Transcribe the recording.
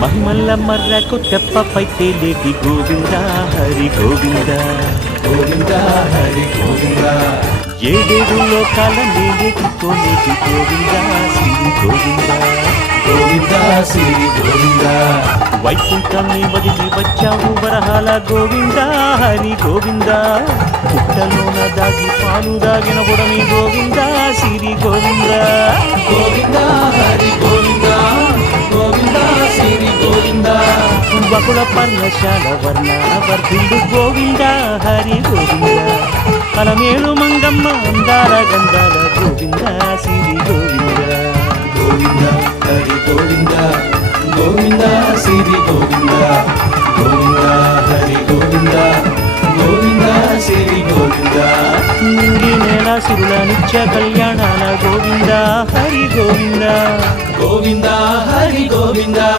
మహిమల్ల మర్రకు తెప్పపై తేలేటి గోవింద హరి గోవింద గోవింద హరి గోవింద ఏడేడు లోకాల నేలేటి కోనేటి గోవింద శ్రీ గోవింద గోవింద శ్రీ గోవింద వైకుంఠాన్ని వదిలి వచ్చావు వరహాల గోవింద హరి గోవింద పుట్టలోన దాగి పాలు దాగిన బుడమి గోవింద శ్రీ గోవింద గోవింద హరి గోవింద గోవింద శ్రీ గోవింద బకుళ పర్ణశాల వర్ణ వర్ధిల్లు గోవింద హరి గోవింద అలమేలు మంగమ్మ అందాల గంధాల గోవింద శ్రీ గోవింద గోవింద హరి గోవింద గోవింద శ్రీ గోవింద గోవింద హరి గోవింద గోవింద శ్రీ గోవింద నింగి నేల సిరుల నిత్య కళ్యాణాల గోవింద హరి గోవింద గోవింద హరి గోవింద